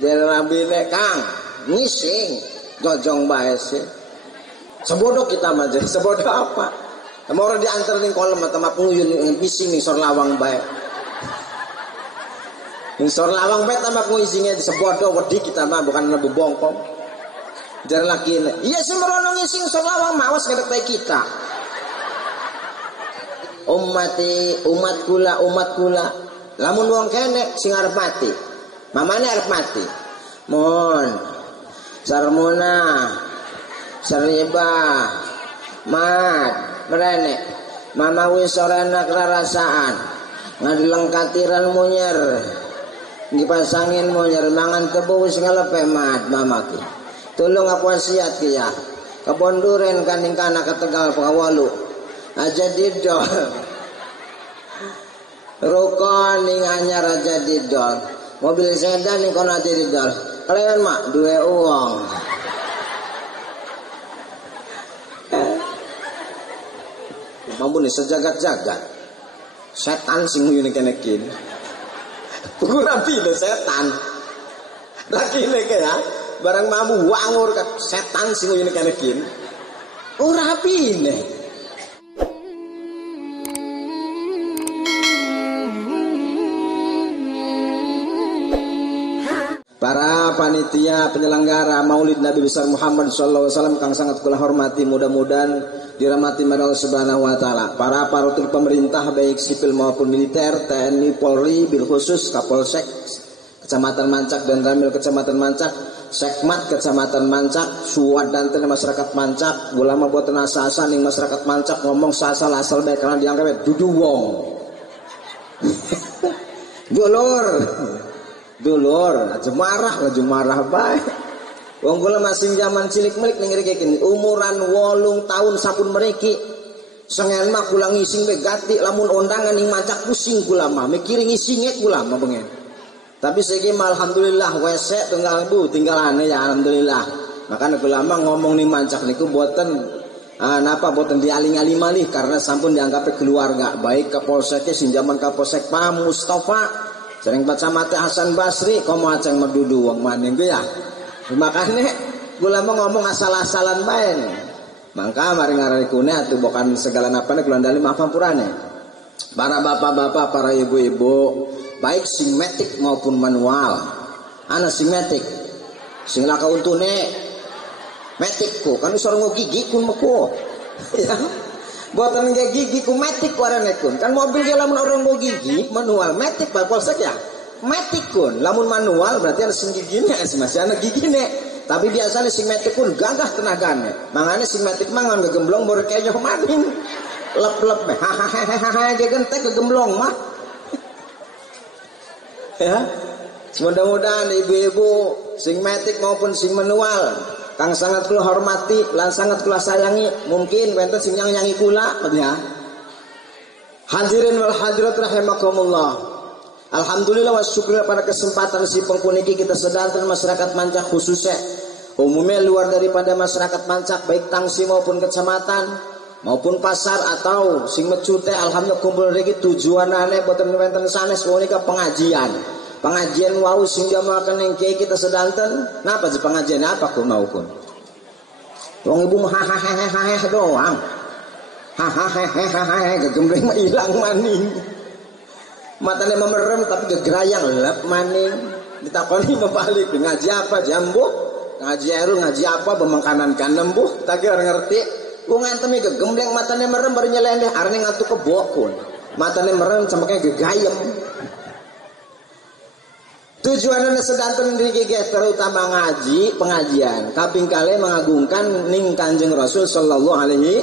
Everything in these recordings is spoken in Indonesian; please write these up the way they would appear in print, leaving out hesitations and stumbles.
Jadi rabine Kang ngising jojong bae sih. Sebodoh kita mah jadi sebodoh apa? Mau orang diantar ning kolam atau mah penguyun ngising ning sor lawang bae. Ning sor lawang bae tambah ngisingnya sebodoh wedi kita mah bukan lebu bongkong. Jadi laki iya sih merono ngising sor lawang mawas ngedek kita. Umat kula lamun wong kene sing arep mati mamane arep mati mon sarmona sariba mat merene mama wis sorana kerasaan ngadilengkatiran munyer dipasangin munyer mangan tebu wis ngelepe mat mama ki tolong aku wasiat ki ya kebonduren kaning kana ketegal pengawalu aja didol rukon ning anyar aja didol mobil sedan ning kono aja didol kalian mak duwe uang mampu nih sejagat-jagat setan sing nguyune kene kin buku rapi lho setan lagi nek ya barang mampu wangur kan setan sing nguyune kene kin ora rapi para panitia penyelenggara Maulid Nabi besar Muhammad SAW kang sangat kula hormati, mudah-mudahan dirahmati oleh Allah Subhanahu wa taala. Para aparatur pemerintah baik sipil maupun militer, TNI, Polri, bil khusus Kapolsek Kecamatan Mancak dan Ramil Kecamatan Mancak, Sekmat Kecamatan Mancak, Suwad dan masyarakat Mancak, ulama boten asa-asa ning masyarakat Mancak ngomong asal-asal bae karena dianggap dudu wong. Dulur, aja marah bae. Wong kula masih zaman cilik melik ning ngriki kene, umuran 8 tahun sampun mriki. Sengen mah kula ngising be gati lamun ondangan ning Mancak pusing kula mah, mikir ngisinge kula mah bengen. Tapi saiki mah alhamdulillah wesek tinggalane ya alhamdulillah. Makanya kula mah ngomong ning Mancak niku boten boten dialing-aling malih karena sampun dianggap keluarga. Baik Kapolseknya sing zaman Kapolsek Pak Mustafa sering baca mati Hasan Basri, komo aceng medudu wong maning ya. Makanya kula mau ngomong asal-asalan bae. Mangka mari ngarekune atuh bukan segala napane kula ndali mafampurane. Para bapak-bapak, para ibu-ibu, baik sing metik maupun manual. Ana sing metik. Sing laka untune metikku, kan usah ngogigi kun meko. Ya. Buatan nge gigi ku metik waranekun kan mobil ge lamun orang go gigi manual metik Pak Polsek ya metik kun lamun manual berarti ana sing gigine masih ana gigine tapi biasanya sing metik kun gagah tenagane mangane sing metik mangan gegemblong baru keyoh maning lep-lep hahaha ge gentek gegemblong mah ya mudah-mudahan ibu-ibu sing metik maupun sing manual kang sangat kula hormati lan sangat kula sayangi mungkin wonten sing nyanyi kula ya. Hadirin wal hadirat rahimakumullah. Alhamdulillah wa syukur pada kesempatan si pengpuniki kita sedanten masyarakat Mancak khususnya umumnya luar daripada masyarakat Mancak baik tangsi maupun kecamatan maupun pasar atau sing mecute alhamdulillah kumpul rezeki tujuanane boten wonten sanes punika pengajian. Pengajian wau sing jamaahkeun ning kiai kita sedanten. Napa sih pengajian apa kun mau kun? Wong ibu hahaha doang. Hahaha gegembleng mah ilang maning. Matane memerem tapi gegerayang lep maning. Ditakoni membalik ngaji apa jambu? Ngaji eru ngaji apa bemangkanan kan nembuh tak kira ngerti. Wong antemi gegembleng matane merem baru nyelendeh arene ngatu kebok kun. Matane merem sampe gegayem. Tujuannya sedanten niki terutama ngaji pengajian kaping kali mengagungkan ning Kanjeng Rasul sallallahu alaihi.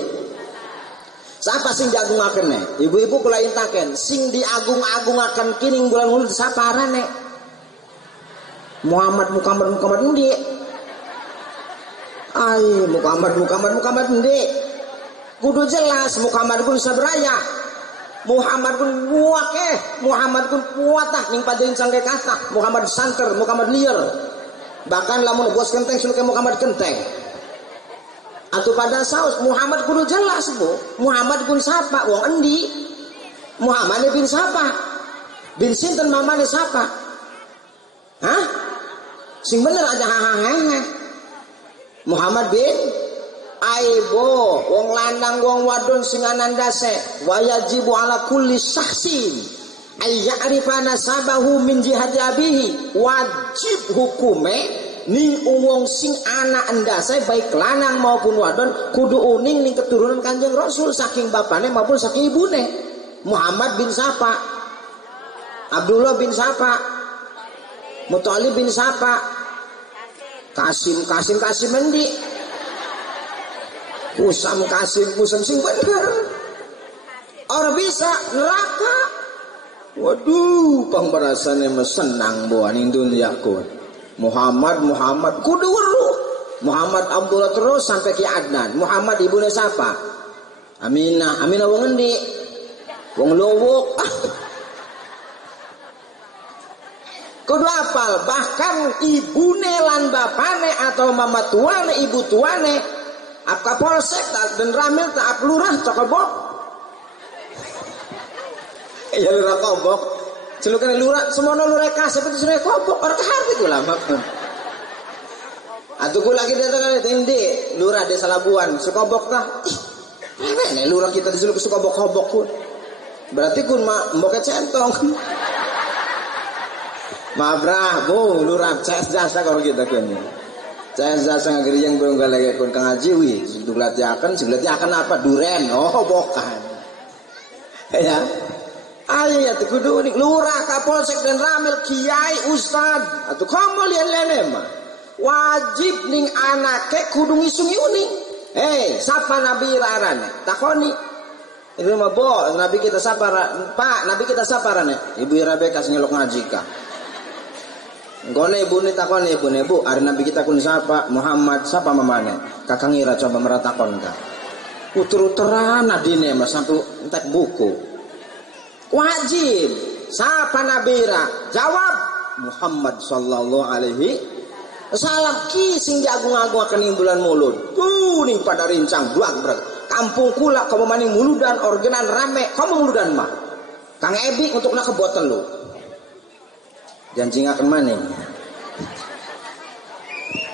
Siapa sing diagungaken ibu-ibu kula intaken sing diagung-agungaken kining bulan Maulid saparane Muhammad ndi Muhammad ndi kudu jelas Muhammad pun sabraya Muhammad pun muake, Muhammad pun puatah ning padeung sangge kata, Muhammad santer, Muhammad liar. Bahkan lamun bos kenteng sulke Muhammad kenteng. Atuh pada saus Muhammad kudu jelas Bu. Muhammad pun sapa wong endi? Muhammad bin sapa? Bin sinten mamane sapa? Hah? Sing bener aja hahaha. Muhammad bin Aibo, wong lanang wong wadon sing anandase, wajibu ala kulli syahsin ay ya'rifa nasabahu min jihati abihi. Wajib hukume ning wong sing anak endase baik lanang maupun wadon kudu uning ning keturunan Kanjeng Rasul saking bapane maupun saking ibune. Muhammad bin Sapa, Abdullah bin Sapa, Muthalib bin Sapa, Kasim endi? Kusam sing bener. Orang bisa neraka. Waduh, pang barasane senang buan indunyaku. Muhammad kudu weruh. Muhammad Abdullah terus sampai ki Adnan. Muhammad ibune siapa? Aminah wong endi? Wong Lowok. Kudu apal, bahkan ibune lan bapane atau mama tuane, ibu tuane, ap kapolsek dan ramil tak ap lurah cokobok. Ya lurah kobok. Celukan lurah semono lurah kasep itu sudah kobok. Orang kahati kula maksud. Atuh kula kita tengah tende lurah desa Labuan sekobok tah. Ih, lurah kita disuluk sekobok-kobok kun. Berarti kun mboke centong. Mabrah bu lurah CS jasa kalau kita kan CS jasa ngageri yang belum galak kon kang aji wi dilatihaken apa duren bukan ya ayo ya kudu unik lurah kapolsek dan ramil kiai ustad atau kamu lian mah wajib ning anake kudu ngisungi uning siapa nabi rarane takoni ini mah bo nabi kita sapara pak nabi kita saparane ibu Rebeka nyelok ngaji kah. Gone ibu ni takon ibu hari nabi kita kun siapa Muhammad siapa mamane kakang ira coba meratakon ka utur-uturan nadine mas sampai entek buku wajib siapa nabi ira jawab Muhammad sallallahu alaihi wasallam ki sing diagung-agung akan bulan mulud ning pada rincang buang berat kampung kula kamu maning muludan organan rame kamu muludan mah kang ebi untuk nak keboten lu janji ngakan maning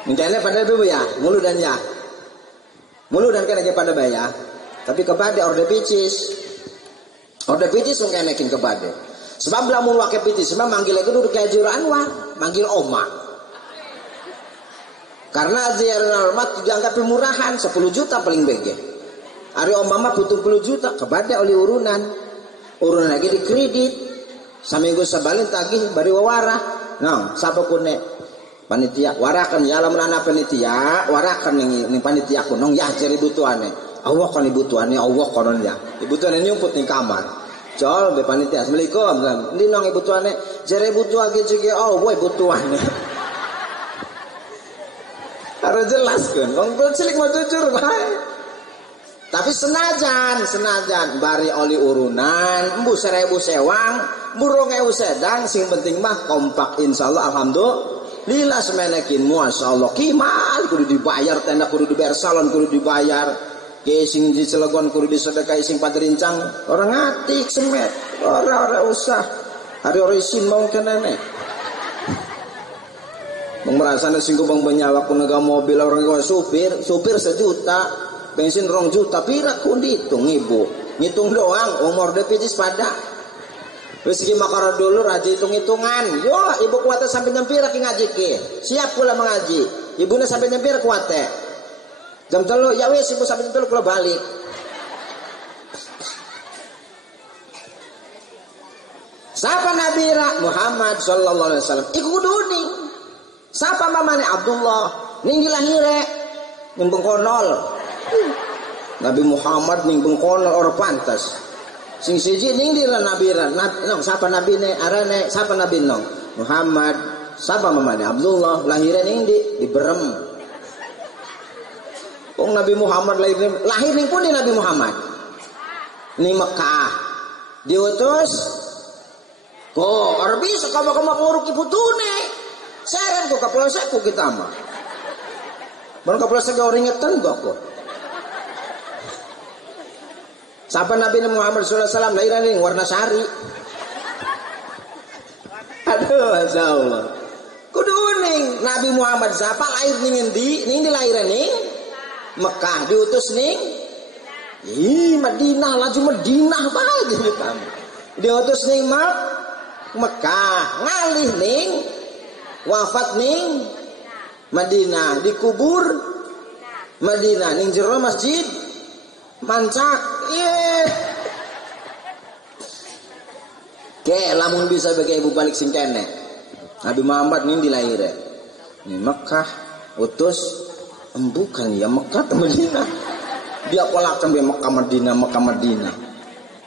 mintanya pada dulu ya mulu dan kan aja pada bayar tapi kepada orde picis yang kenekin kepada sebab lamun wake picis sebab manggil itu duduk kayak Juru Anwar manggil oma karena Ziarul Hormat dianggap murahan 10 juta paling bege hari oma mah butuh 10 juta kepada oleh urunan lagi di kredit saminggu sebalin tagih bari wawarah nah sapa kune panitia warakan ya lamun anak panitia warakan ning panitia kunong ya jari butuhane Allah kan ibutuhane Allah konon ya ibutuhane nyumput ning kamar col be panitia assalamualaikum ndi nong ibutuhane jari butuh ge juga oh boy butuhane harus jelas kan wong cilik mau jujur bae tapi senajan bari oli urunan embu 1000 sewang burung sedang sing penting mah kompak insyaallah alhamdulillah semenekin masyaallah kimal kudu dibayar tenda kudu dibayar salon kudu dibayar sing di Cilegon kudu disedekah sing paderincang orang ngatik semet orang usah hari orang isin mau kenene merasana sing kubang banyawa kunaga mobil orang supir 1 juta bensin 2 juta pira ku dihitung ibu ngitung doang umur depitis pada wis iki makara dulu raja hitung-hitungan yo ibu kuatnya sampai nyempir ki ngaji ki siap pula mengaji ibunya sampai nyempir kuatnya jam 3 ya wis ibu sampai nyempir kula balik siapa Nabi Muhammad sallallahu alaihi wasallam iku kudu ning siapa mamane Abdullah ning dilahire ning bengkonol Nabi Muhammad ning bengkonol orang pantas sing siji ning dira nabi nong siapa nabi ne arane siapa nabi nong Muhammad siapa mamane Abdullah lahir ning di Berem wong Nabi Muhammad lahir ning pun di Nabi Muhammad ning Mekah diutus kok orang bisa kamu nguruk putune seren kok kapolsekku kita mah baru kapolsek orang ingetan kok siapa Nabi Muhammad SAW lahiran ning warna sari aduh masyaallah kudu uning Nabi Muhammad siapa lahir ning endi? Ning lahir ning Mekah, diutus ning Madinah, laju Madinah bae gitu kan. Diutus ning Mekah, ngalih ning wafat ning Madinah, dikubur Madinah ning jero masjid Mancak. Ke lamun bisa bagi ibu balik sing kene. Nabi Muhammad ning dilahir di Mekah, utus bukan ya Mekah ke Madinah. Dia polakan be Mekah Madinah.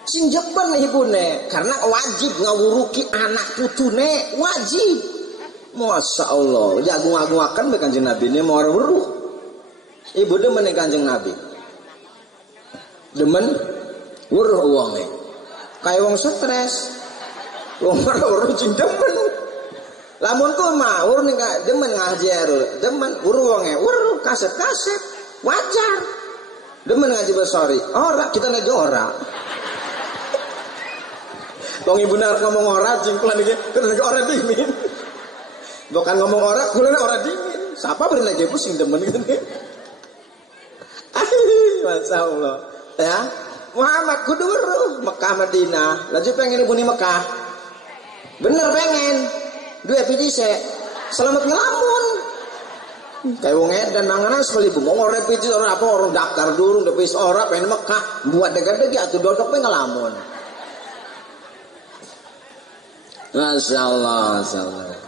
Sing jeban ibune karena wajib ngawuruki anak putune, wajib. Masya Allah, jagung-agungakan be Kanjeng Nabi ini mau weruh. Ibu demen Kanjeng Nabi. Demen weruh uangnya. Kayak wong stres. Wong weruh cing demen. Lamun ku mah weruh ning demen ngajar, demen weruh uangnya, weruh kaset-kaset. Wajar. Demen ngaji besori. Ora kita nego ora. Wong ibu nar ngomong ora cing kula niki nego ora dimin. Bukan ngomong ora, kula ora dimin. Siapa beri lagi pusing demen gini. Masya Allah. Ya, Muhammad kudu weruh Mekah Madinah. Laju pengen ibu ni Mekah. Bener pengen. Dua pidise. Selamat ngelamun. Kayak wong edan manganan sekali bu. Mau repiti orang apa orang daftar dulu depis orang pengen Mekah. Buat dega-dega atau dodok pengen ngelamun. Masya Allah, Masya Allah.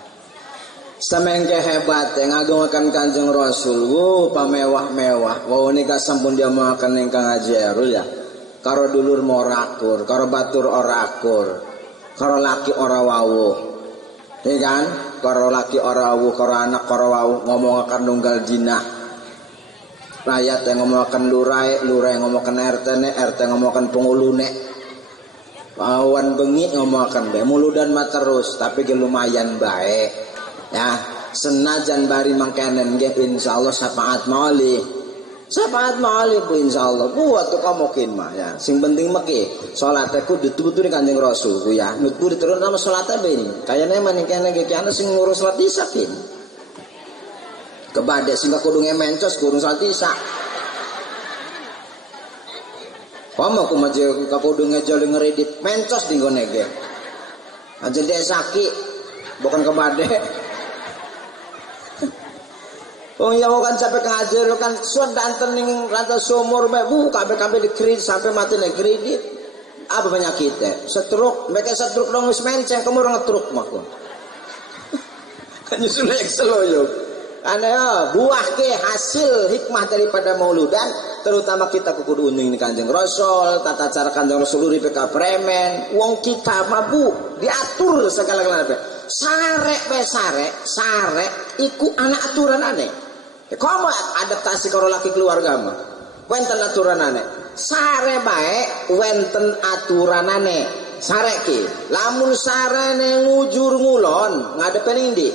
Samengke hebat yang ngagungaken Kanjeng Rasul. Pamewah-mewah. Ini sampun dia makan ingkang Haji Erul ya. Karo dulur morakur, karo batur ora akur, karo laki ora wawuh. Iya kan? Karo laki ora wawuh, karo anak ora wawuh, ngomongaken nunggal jinah. Rakyat yang ngomongaken lurai yang ngomongaken RT ngomongaken pengulune. Awan bengi ngomongaken bae, muludan mah terus, tapi ge lumayan baik. Ya, senajan bari mangkenen nggih insyaallah syafaat maulih. Syafaat maulih bu insyaallah. Buat tuh kamokin mah ya. Sing penting meki salate kudu tutur Kanjeng Rasul ku ya. Nutur terus nama salate ben. Kayane maning kene iki ana sing ngurus salat isya kin. Kebade sing kudu ngemencos kurung salat isya. Pamo ku maje ka kudu ngejol ngeredit mencos di ngene ge. Aja dek sakit bukan kebade. Oh ya kan sampai ngajar kan suat danten ning rata sumur bae bu kabeh dikredit sampai mati nek kredit. Apa penyakitnya? Stroke, mereka stroke dong wis menceng kamu orang ngetruk mah kon. Kan nyusul ekselo. Ana buah ke hasil hikmah daripada mauludan terutama kita kudu uning Kanjeng Rasul, tata cara Kanjeng Rasul uripe ka premen, wong kita mabu diatur segala-galanya. Sare iku anak aturanane. Kamu adaptasi karo laki keluarga mah. Wenten aturanane. Sare bae wenten aturanane. Sare ki, lamun sarene ngujur ngulon, ngadepe ndi?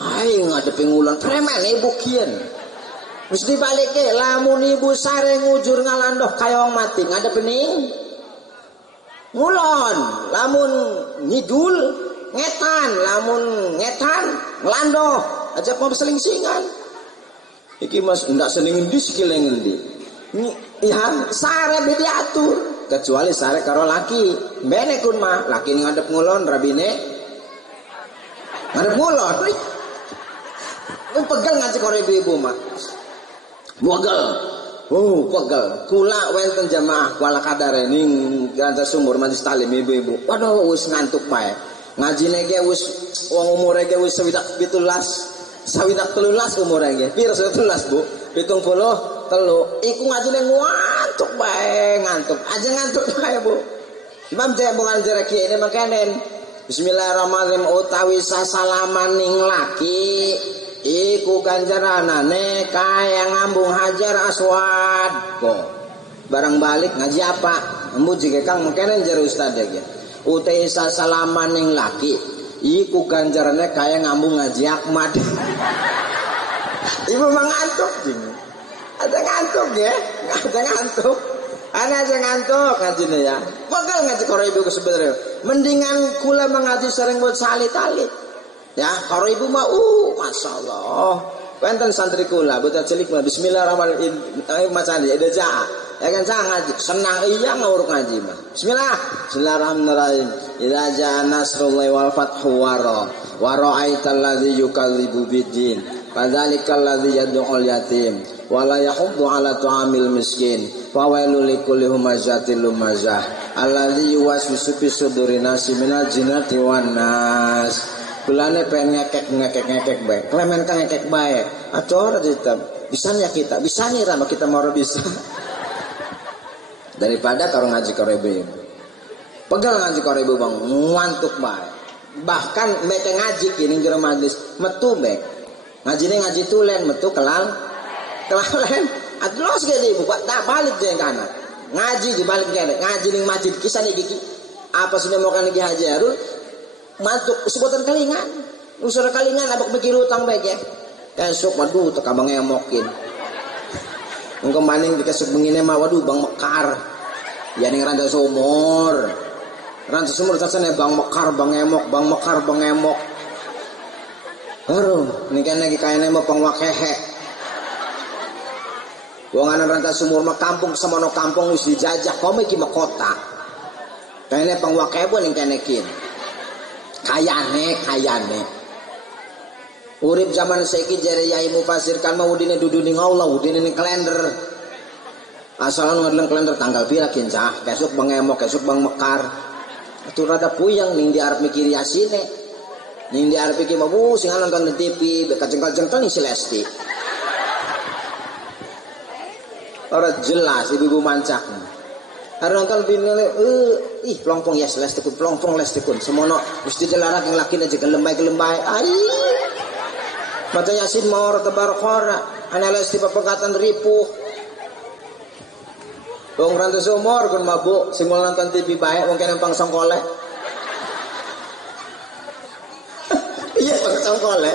Hai ngadepe ngulon premen ibu kien. Wis dibalikke lamun ibu sare ngujur ngalandoh kaya wong mati, ngadepe ning ngulon, lamun ngidul ngetan, lamun ngetan ngelandoh aja mau selingsingan. Iki mas ndak seling endi sikile ngendi. Ya sare be diatur kecuali sare karo laki. Bene kun mah laki ngadep ngulon rabine ngadep ngulon. Pegel ngaji karo ibu-ibu mah. Pegel. Pegel. Kula wenten jamaah wala kadare ning Granta Sumur Majelis Talim ibu-ibu. Waduh wis ngantuk bae. Ngajine ge wis wong umure ge wis 17 umure ge. Piro 17 Bu? 73. Iku ngajine ngantuk bae, ngantuk. Aja ngantuk bae Bu. Imam Jaya bukan jereki ini makanen. Bismillahirrahmanirrahim utawi sasalaman ning laki iku ganjaranane kaya ngambung Hajar Aswad kok. Barang balik ngaji apa? Embu jike Kang makanen jer ustaz ge. Utai salaman ning laki iku ganjarannya kaya ngambung ngaji Ahmad. Ibu mengantuk ding. Ada ngantuk ya? Ada ngantuk. Ana aja ngantuk ngajine ya. Pegel ngaji karo ibu sebenarnya. Mendingan kula mengaji sering buat salit-alit. Ya, karo ibu mah masyaallah. Wonten santri kula bocah cilik mah bismillahirrahmanirrahim maca ada ja. Ya kan ngaji, senang iya nguruk ngaji mah. Bismillahirrahmanirrahim. Idza jaa nasrullahi wal fathu wa ra'aital ladzi yukadzibu biddin. Padzalikal ladzi yad'ul yatim wa la yahuddu 'ala ta'amil miskin. Fa wailul likulli humazatil lumazah alladzi yuwaswisu fi sudurin nasi minal jinnati wan nas. Kulane pengen ngekek baik. Klemen kan ngekek baik. Acor kita. Bisanya kita, bisanya rama kita mau bisa. Daripada karo ngaji karo ibu. Pegal ngaji karo ibu bang, ngantuk baik. Bahkan mete ngaji kini jero majlis metu baik. Ngaji tulen metu kelalen. Atlos ge ibu Pak, tak balik jeung kana. Ngaji dibalik kene, ngaji ning masjid kisah gigi. Apa sudah mau kan lagi hajarul? Mantuk sebutan kalingan. Usur kalingan abak mikir utang baik ya. Esok waduh teka bang emokin. Engko maning dikasuk bengine mah waduh bang mekar. Ya ning randa sumur. Randa sumur sasane bang mekar bang emok, bang mekar bang emok. Aduh, ning lagi kayane mah pangwakehe. Wong ana randa sumur mah kampung semono kampung wis dijajah kowe iki mah kota. Kayane pangwakehe ning kene kin. Kayane urip zaman saiki jare yai mufasirkan mau udine dudu ning Allah udine ning kalender asalan ngadeng kalender tanggal pira kincah kesuk bengemok kesuk bang mekar atuh rada puyeng ning di arep mikir yasine ning di arep iki mah sing nonton di TV bekajeng-kajeng ning si Lesti ora jelas ibu-ibu mancak. Karena nonton binele plompong ya les tekun plompong les tekun semono mesti dilarang yang laki aja gelembay ai mata yasin maor tabarakora ana les di pepegatan ripuh wong rantes umur kun mabuk sing nonton TV bae wong kene pang songkole iya pang songkole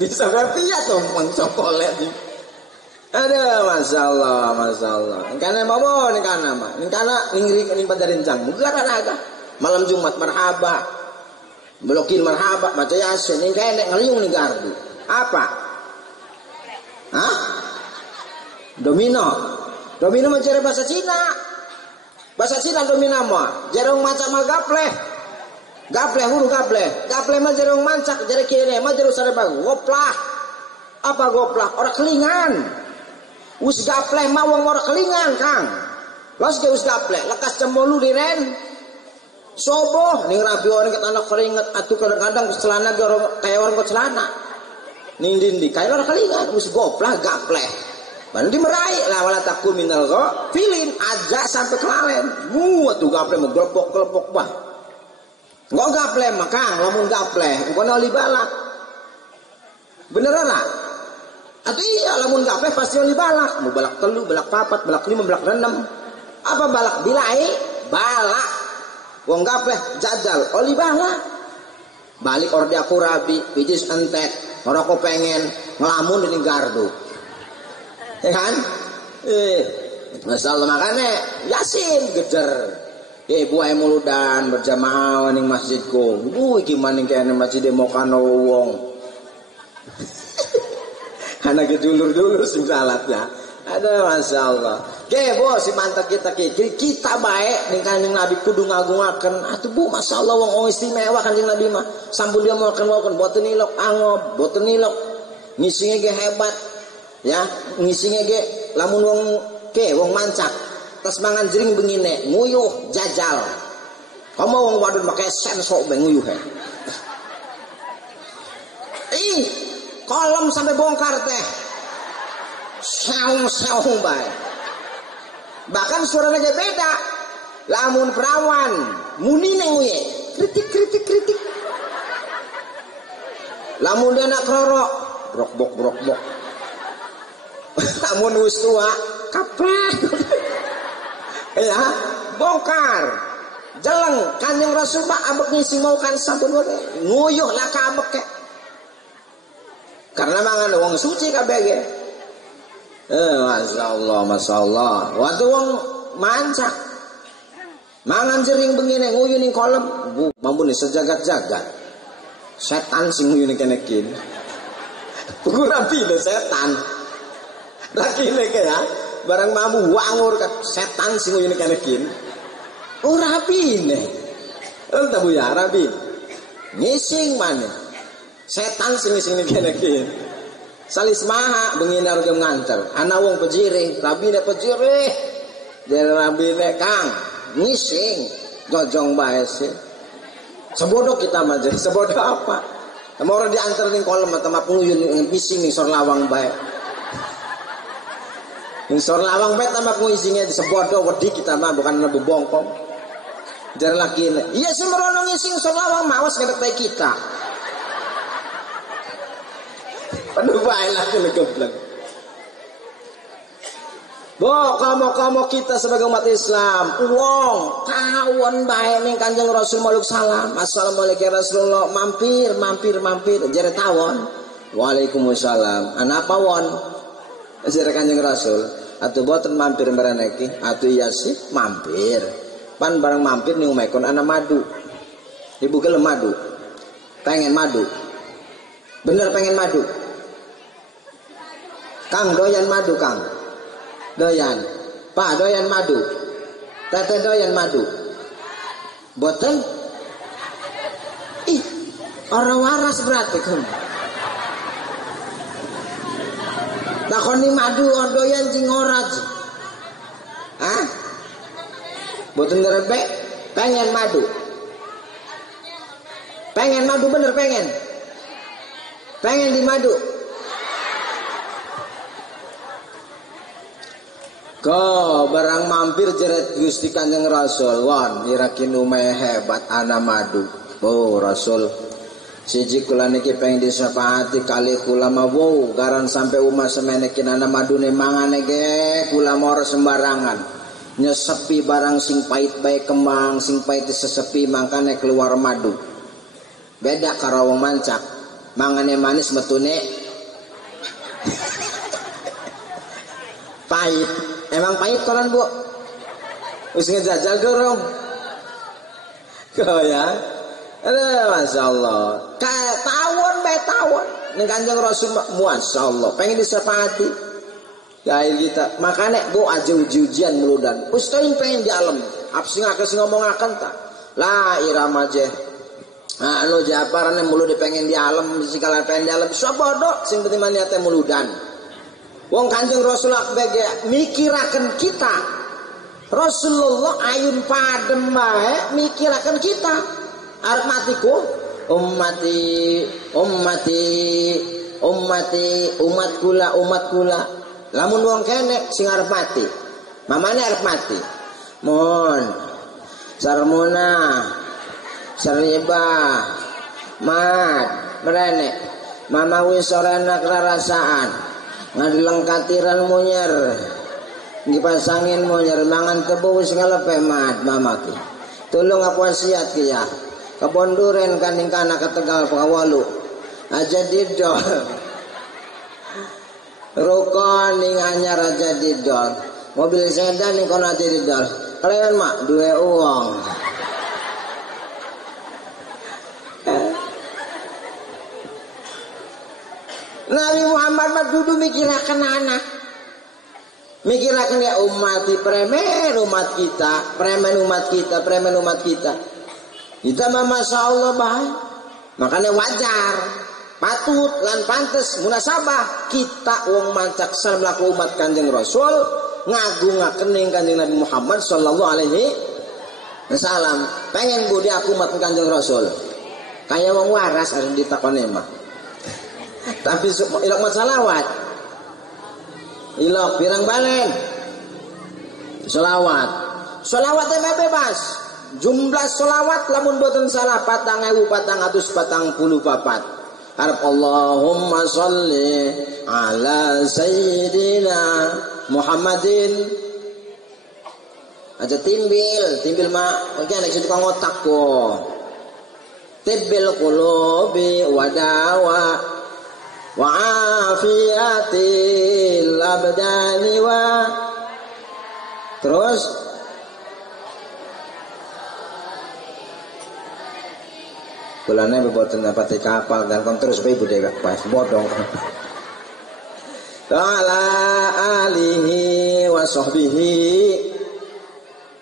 bisa berarti ya tuh pang songkole ada masalah. Karena mau nih karena mah, nih karena ning padarincang. Bukan naga. Malam Jumat marhaba, blokin marhaba, baca yasin. Nih kayak ngeliung nih gardu. Apa? Hah? Domino mencari bahasa Cina. Bahasa Cina domino mah. Jarang macam mah gapleh huruf gapleh mah jarang mancak. Jadi kiri mah jarang sareba goplah. Apa goplah? Orang kelingan. Us gapleh mah wong ora kelingan Kang. Los ge us gapleh lekas cemolu diren. Soboh ning rabi orang ket anak keringet atuh kadang-kadang celana ge kaya orang ke celana. Ning dindi kaya ora kelingan us goplah gapleh. Ban dimerai lah wala takum minal filin aja sampai kelalen. Atuh gapleh mah glepok bah. Nggo gapleh mah Kang, lamun gapleh engko oli balak. Bener ora? Atau iya lamun gapleh pasti oli balak. Mau balak telu, balak papat, balak lima, balak enam. Apa balak bilai? Balak. Wong gapleh jadal oli balak. Balik orde aku rabi, bijis entek. Ora aku pengen ngelamun di gardu. Ya kan? Masalah makane yasin geder. Buah muludan berjamaah ning masjidku. Iki maning kene masjid mau kano wong. Anak dulur sing salat ya. Ada masyaallah. Bos si mantap kita baik ning Kanjeng Nabi kudu ngagungaken. Atuh Bu masyaallah wong istimewa Kanjeng Nabi mah. Sampun dia makan boten ilok angob, boten ilok. Ngisinge ge hebat. Ya, ngisinge ge lamun wong mancak. Tas mangan jering bengine, nguyuh jajal. Kamu wong wadon make sen sok be nguyuh he. Kolom sampai bongkar teh. Saung bae. Bahkan suaranya ge beda. Lamun perawan, munine nguye, kritik. Lamun dia nak krorok, brok-bok. Lamun wis tua, kaprah. Ya, bongkar. Jeleng Kanjeng Rasul mah abek ngisi mau kan sampun nguyuh lah ka abek ke. Karena mangan wong suci kabeh ge. Masyaallah. Waktu wong mancak. Mangan jering begini nguyuh ning kolom, Bu, mampun sejagat-jagat. setan sing nguyune kene iki. Buku rapi lho setan. Lagi nek ya, barang mamu wangur kan setan sing nguyune kene iki. Oh rapine. Oh ta Bu ya, rapi. Ngising mana? Setan sing ngising kene iki. Salis maha bengi nar jam nganter. Ana wong pejirih, rabine pejirih. Dari rabine Kang ngising jojong bae sih. Sebodoh kita mah jadi sebodoh apa? Mau orang diantar ning kolam atau penguyun ngising ning sor lawang bae. Ning sor lawang bae tambah pengisingnya sebodoh wedi kita mah bukan nebu bongkong. Dari laki ini, iya semerono ngising sor lawang mawas ngedek kita. Aduh baiklah kena goblok. Bo, kamu kita sebagai umat Islam, wong kawan baik ning Kanjeng Rasul maluk salam. Assalamualaikum Rasulullah, mampir jare tawon. Waalaikumsalam. Ana apa won? Jare Kanjeng Rasul, atuh boten mampir mrene iki. Atuh iya sih mampir. Pan bareng mampir ning omahkon ana madu. Ibu gelem madu. Pengen madu. Bener pengen madu. Kang doyan madu, Kang. Doyan. Pak doyan madu. Tete doyan madu. Boten? Ih, orang waras berarti kan. Takoni madu doyan jing ora. Hah? Boten ngerebek, pengen madu. Pengen madu bener pengen. Pengen di madu. Ko barang mampir jeret Gusti Kanjeng Rasul wan irakin umay hebat ana madu. Oh Rasul siji kula niki pengen disapaati kali kula mah wow garan sampai umah semenekin ana madune mangane ge kula mor sembarangan nyesepi barang sing pait bae kembang sing pait sesepi mangkane keluar madu. Beda karo wong mancak mangane manis metune pait. Emang pahit koran Bu? Wis ngejajal dorong. Kau ya. Masya Allah. Kayak tawon bae tawon. Ning Kanjeng Rasul Masya Allah. Pengen disepati. Kayak kita. Makanya Bu aja uji-ujian meludan. Ustain pengen di alam. Apa sih ngomong akan tak? Lah irama je. Nah, anu japarane mulu pengen di alam. Sikala pengen di alam. Sobodo sing penting maniate muludan. Wong Kanjeng Rasulullah bege mikiraken kita. Rasulullah ayun padem bae mikiraken kita. Arep matiku umat kula. Lamun wong kene sing arep mati. Mamane arep mati. Mun sarmuna seriba mat berane mama wis sorena kerasaan. Ngadilengkatiran munyer dipasangin munyer mangan tebu wis ngalepe mat mamaki tolong aku wasiat ki ya kebonduren kaning kana ka Tegal Pakawalu aja didol rukon ning anyar aja didol mobil sedan ning kono aja didol kalian mak duwe uang Nabi Muhammad mah dudu mikirakan anak. Mikirakan ya premen umat kita. Kita mah Masya Allah baik. Makanya wajar, patut lan pantes munasabah kita wong mancak selaku umat Kanjeng Rasul ngagungaken ning Kanjeng Nabi Muhammad sallallahu alaihi wasallam. Pengen budi aku umat Kanjeng Rasul. Kayak wong waras ada ditakone mah. Tapi ilok masalawat ilok pirang balen solawat emang bebas jumlah solawat lamun boten salah 4.444 harap Allahumma sholli ala sayyidina Muhammadin aja timbil mak mungkin anak situ kang otak kok tibbil qulubi wadawa wa afiyatil abdani wa terus Kulane boten dapat kapal dan terus ibu dewek pas bodong. Ala alihi wa sahbihi.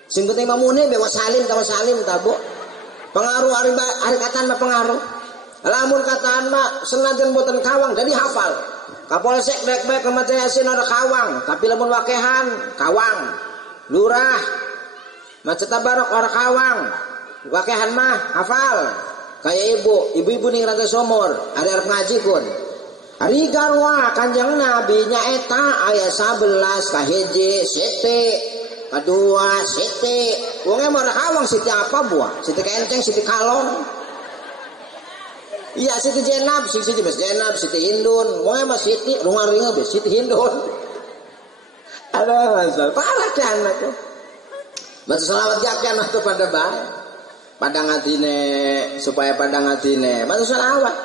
Sing penting mamune be wasalim ta Bu. Pengaruh ari kataan mah pengaruh. Lamun kataan mah senajan boten kawang jadi hafal. Kapolsek baik-baik kemate Yasin ada kawang, tapi lamun wakehan kawang. Lurah macet tabarok ora kawang. Wakehan mah hafal. Kayak ibu-ibu ning rada somor, arep ngaji pun. Ari garwa Kanjeng Nabi nya eta aya 11 ka hiji siti, kadua siti. Wong mah kawang siti apa buah? Siti kenceng, siti kalong. Iya Siti Jenab, Siti Mas Jenab, Siti Hindun. Wong mah Siti runga-runga be Siti Hindun. Aduh, masal parah kan aku. Maca selawat jakan atuh pada bae. Padang atine supaya padang atine. Maca selawat.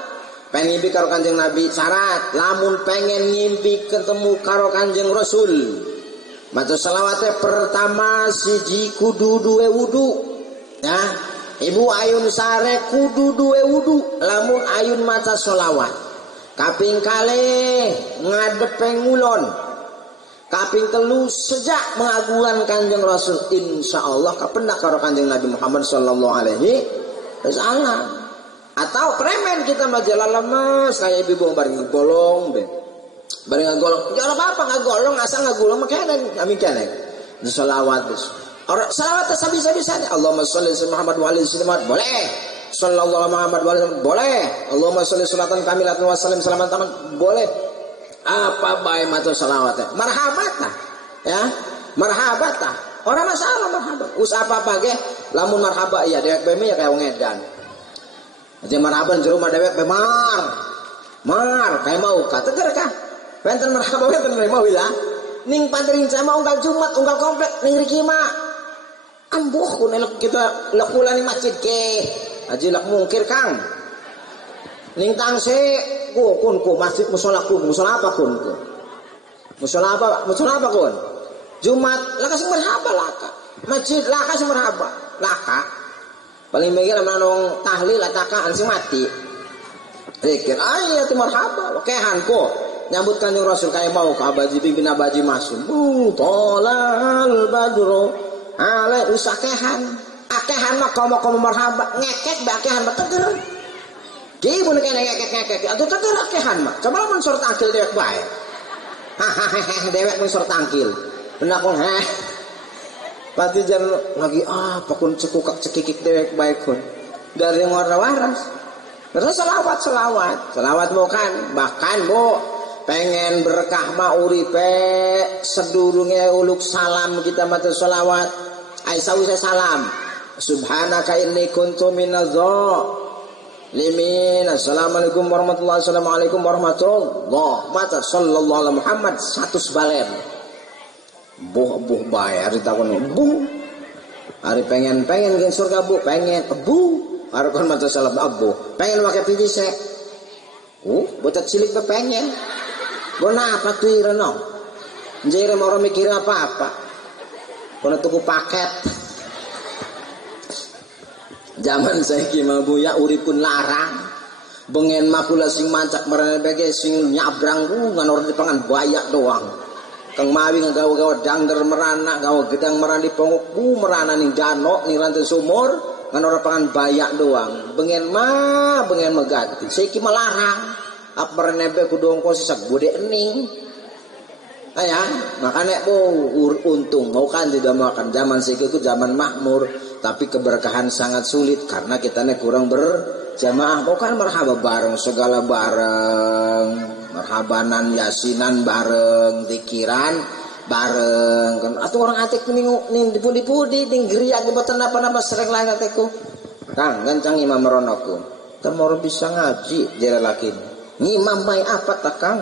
Pengen ngimpi karo Kanjeng Nabi syarat lamun pengen ngimpi ketemu karo Kanjeng Rasul. Maca selawatnya pertama siji kudu duwe wudu. Ya. Ibu ayun sare kudu duwe wudu lamun ayun maca selawat. Kaping kalih ngadep ngulon. Kaping telu sejak mengagungan Kanjeng Rasul insyaallah kapendak karo Kanjeng Nabi Muhammad sallallahu alaihi wasallam. Atau premen kita majalah lemes kayak ibu bareng golong be. Bareng golong. Ya apa-apa ngagolong asal ngagolong makanya amin kene. Selawat wis. Ora selawat sabisa-bisanya. Allahumma sholli ala Muhammad wa ali Muhammad boleh. Sallallahu Muhammad wa ali boleh. Allahumma sholli salatan kamilatan wa salam salaman taman boleh. Apa bae maca selawat. Marhabatah. Ya. Marhabatah. Ora masalah marhabat. Us apa-apa ge lamun marhaba iya dewek beme ya kayak wong edan. Aja marhaban jero mah dewek bemar. Mar kayak mau ka teger kah? Benten marhaba benten mau lah. Ning pantering sama unggal Jumat unggal komplek ning riki mah ambuh kun elok kita lekula ning masjid ke aji lak mungkir Kang ning tangse kun masjid musala apa kun musala apa kun Jumat laka sing marhaba laka masjid laka sing marhaba laka paling megel manong tahlil atakaan sing mati zikir aya teh marhaba kehan ko nyambut Kanjeng Rasul kayak mau ka abaji pimpin abaji masuk tolal badro ale usakehan akehan mah komo marhaba ngekek be akehan mah teger ki mun kene ngekek atuh teger akehan mah coba mun surat tangkil dewek bae hahaha dewek mun surat tangkil benak kon pati jan lagi pakun cekikik dewek bae kon dari warna waras terus selawat bukan bahkan Bu pengen berkah mah uripe sedurunge uluk salam kita maca selawat ai sawise salam subhanaka inni kuntu minadh-dhalimin assalamualaikum warahmatullahi wabarakatuh maca sallallahu alaihi Muhammad 100 balen buh bae ari takon ari pengen ke surga Bu pengen arep kon maca salam pengen make pijise bocah cilik pengen bona apa tuh ireno njere mau mikir apa-apa kono tuku paket zaman saiki mah Bu ya uripun larang bengen mah pula sing mancak marane bege sing nyabrang ngan ora dipangan bayak doang kang mawi nggawa-gawa dangder merana gawa gedang merana di pongok merana ning danau ning rantai sumur ngan ora pangan bayak doang bengen megati saiki mah larang apa nebe kudu ongkos sak bude ening aya makanya untung mau kan tidak makan zaman segitu itu zaman makmur tapi keberkahan sangat sulit karena kita kurang berjamaah mau kan marhaba bareng segala bareng marhabanan yasinan bareng zikiran bareng kan atuh orang atik ning dipudi-pudi ning geriak boten apa-apa sering lain atikku Kang gancang imam meronoku temor bisa ngaji jere laki ngimam mai apa tak Kang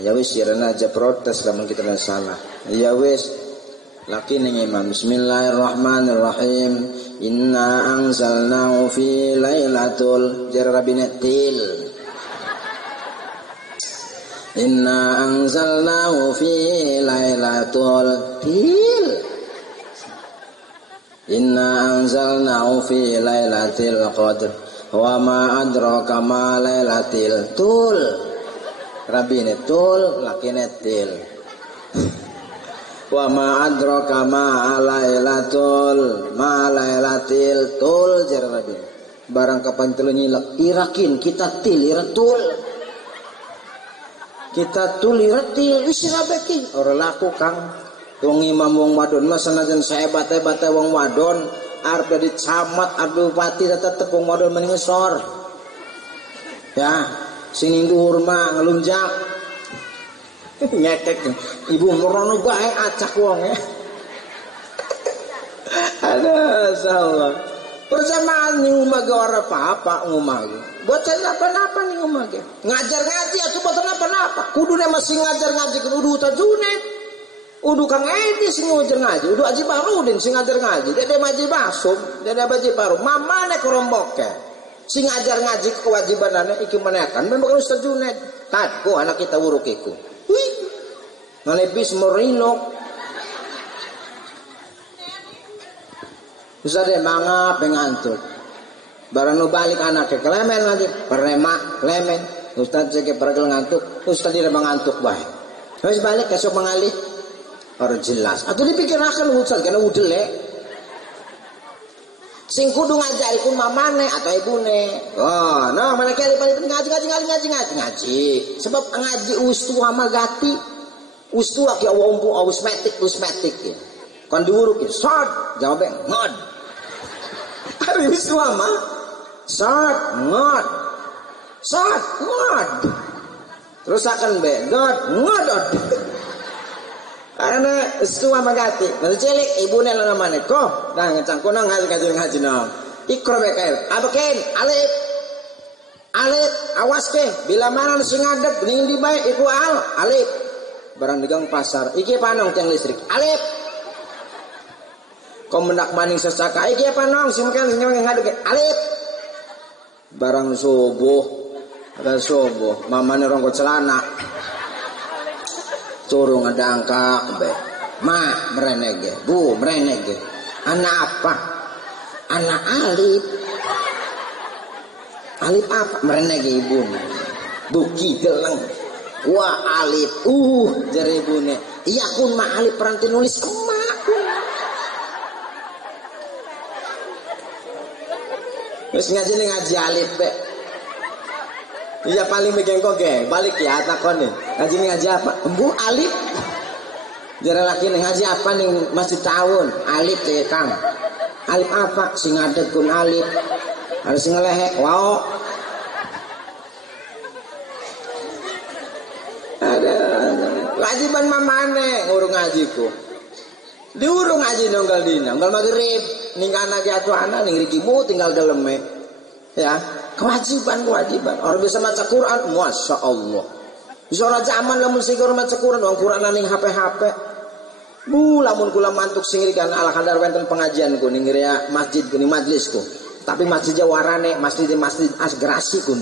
ya wis sirana aja protes lamun kita salah ya wis laki ning imam bismillahirrahmanirrahim inna anzalnahu fi lailatul jarabinatil inna anzalnahu fi lailatul til inna anzalnahu fi lailatul qadr Wa ma adraka ma lailatul tul. Rabine tul, lakine til. Wa ma adraka ma lailatul tul jar Rabine. Barang kapan telu nyilak irakin kita til iratul. Kita tul iratil wis rabeki ora laku Kang. Wong imam wong wadon mah sanajan sahebat-hebate wong wadon arep dadi camat arep bupati tetep wong wadon mending ngesor. Ya, sing dhuwur mah ngelunjak. Ngekek. Ibu merono bae acak wong ya. Ada salah. Persamaan ning omah ge ora apa-apa ngomah ge. Boten apa-apa ning omah ge. Ngajar ngaji atuh boten apa-apa. Kudune masih ngajar ngaji kudu tajunet. Udu Kang Edi sing ngajar ngaji, udu Haji Barudin sing ngajar ngaji, dede Haji Basum, dede Haji Baru, mamane koromboke. Sing ngajar ngaji kewajibanane iki menekan, memang Ustaz Junaid. Tadko anak kita uruk iku. Wih. Nganepis morinok. Ustaz de mangap pengantuk. Barang nu balik anake klemen lagi, perema klemen. Ustaz cek pergel ngantuk, Ustaz dia mengantuk bae. Wis balik esok mengalih. Orang jelas. Atau dipikirkan Ustaz karena udele. Sing kudu ngajari kun mamane atau ibune. Oh, no mana kali paling ngaji. Sebab ngaji ustu sama gati. Ustu aki awampu ausmetik ya. Kan diuruk ya. Sod jawabnya ngod. Hari ustu sama. Sod ngod. Sod ngod. Terus akan be ngodot. Karena setua magati, nanti cilik ibu nela namanya kok, dah ngecang kono ngaji nom. Ikro bekail, apa ken? Alif, awas ke, bila mana nasi ngadep, bening di baik, iku alif. Barang dagang pasar, iki panong tiang listrik, alif. Kau mendak maning sesaka, iki panong, si makan ngadep, alif. Barang subuh, mamane rongkot celana. Turun ngedangkak be, ma merenege, bu merenege, anak apa? Anak alif apa? Merenege ibu, buki geleng, wah alif, jari ibune, iya kun ma alif peranti nulis emak. Terus ngaji alif be. Iya paling bikin koge, balik ya takon nih. Ngaji apa? Bu alif. Jare laki ngaji apa nih masih tahun? Alif ya Kang. Alif apa? Sing ngadeg kun alif. Harus sing ngelehek. Wow. Ada. Wajiban mamane ngurung ngajiku. Diurung ngaji nonggal dina, nonggal magrib. Ninggal anak atuh anak ning rikimu tinggal daleme. Ya. Kewajiban orang bisa maca Quran, masya Allah. Bisa orang zaman lamun sing maca Quran, orang Quran ning HP. Lamun kula mantuk sing rikan ala kadar wenten pengajian ku ning area masjid ku ning majlisku. Tapi masjid warane masjid asgerasi kun.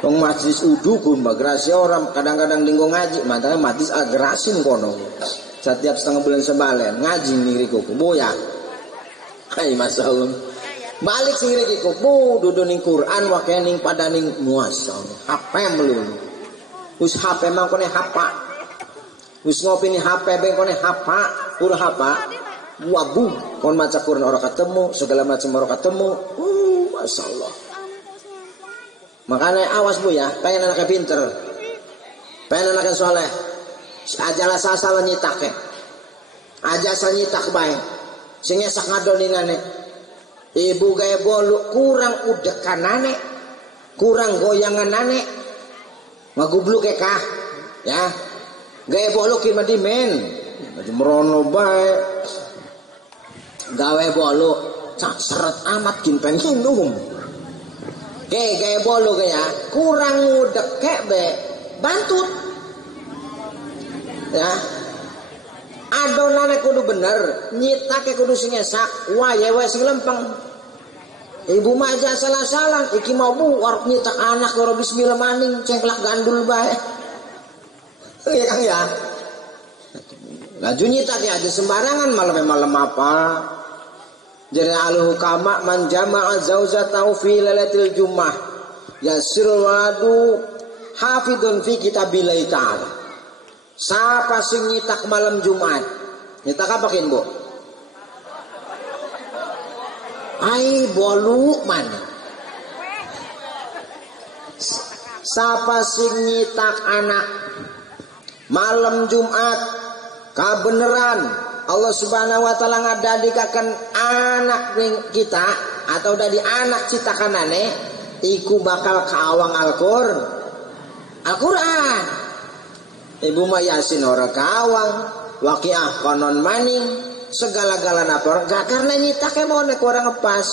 Wong majlis udu ku gerasi orang kadang-kadang linggo ngaji, mantane majlis agerasi kono. Setiap setengah bulan sebalen ngaji ning riku boya. Hai masyaallah. Balik sing rek iku dudu ning Quran wae ning padaning masyaallah. HP melulu. Wis HP mah kone hapa. Wis ngopi ning HP ben kone hapa, pura hapa. Wabu kon maca Quran ora ketemu, segala macam ora ketemu. Masyaallah. Makanya awas Bu ya, pengen anaknya pinter. Pengen anaknya soleh. Ajalah salah nyitake. Aja asal nyitak bae. Sing ngesak ngadoningane. Ibu gaya bolu kurang udekanane, kurang goyanganane, ngagubluk kah, ya, gaya bolu kima dimen, merono bae, gawe bolu, cak seret amat kin pengen gaya bolu gaya kurang udek be, bantut, ya. Adonane kudu bener, nyitake kudu sing esak, wae sing lempeng. Ibu mah aja salah-salah, iki mau bu arep nyitak anak karo bismillah maning cengklak gandul bae. Iya Kang ya. Laju nyitak ya ada sembarangan malam apa. Jadi al-hukama man jama'a zaujatahu fi lailatul jummah yasirul waladu hafidun fi kitabillahi ta'ala. Siapa sing nyitak malam Jumat? Nyitak apa kin, Bu? Ai bolu mana? Siapa sing nyitak anak malam Jumat kabeneran Allah Subhanahu wa taala ngadadikaken anak kita atau dari anak citakanane iku bakal kaawang Al-Qur'an. Ibu mah Yasin ora kaawang, Waqiah konon maning, segala-galana apa enggak karena nyitake mau nek ora ngepas.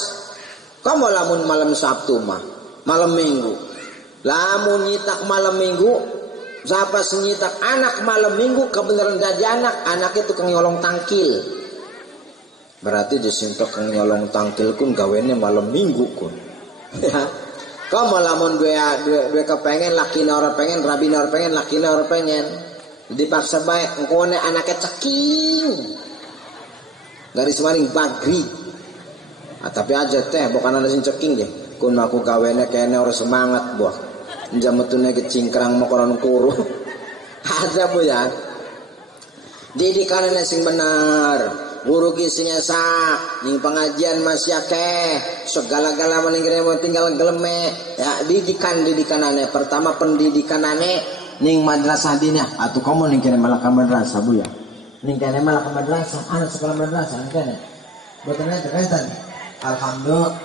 Kamu lamun malam Sabtu mah, malam Minggu. Lamun nyitak malam Minggu, siapa senyitak anak malam Minggu kebenaran jadi anak itu tukang nyolong tangkil. Berarti disintok tukang nyolong tangkil kun gawene malam Minggu kun. Ya. Kau malamun dua kepengen laki ora pengen, rabi ora pengen, laki ora pengen. Dipaksa baik engko ne anaknya ceking. Garis maring bagri. Tapi aja teh bukan ada sing ceking deh. Kun aku gawene kene ora semangat buah. Jametune kecingkrang mokoron kuru. Ada Bu ya. Didikan sing bener, guru ki sing esak, ning pengajian masih akeh, segala-gala meninggal tinggal geleme. Ya didikanane pertama pendidikanane ning madrasah dina atuh kamu ning kene malah ka madrasah Bu ya. Ning kene malah ka madrasah, anak sekolah madrasah ning kene. Boten enten. Alhamdulillah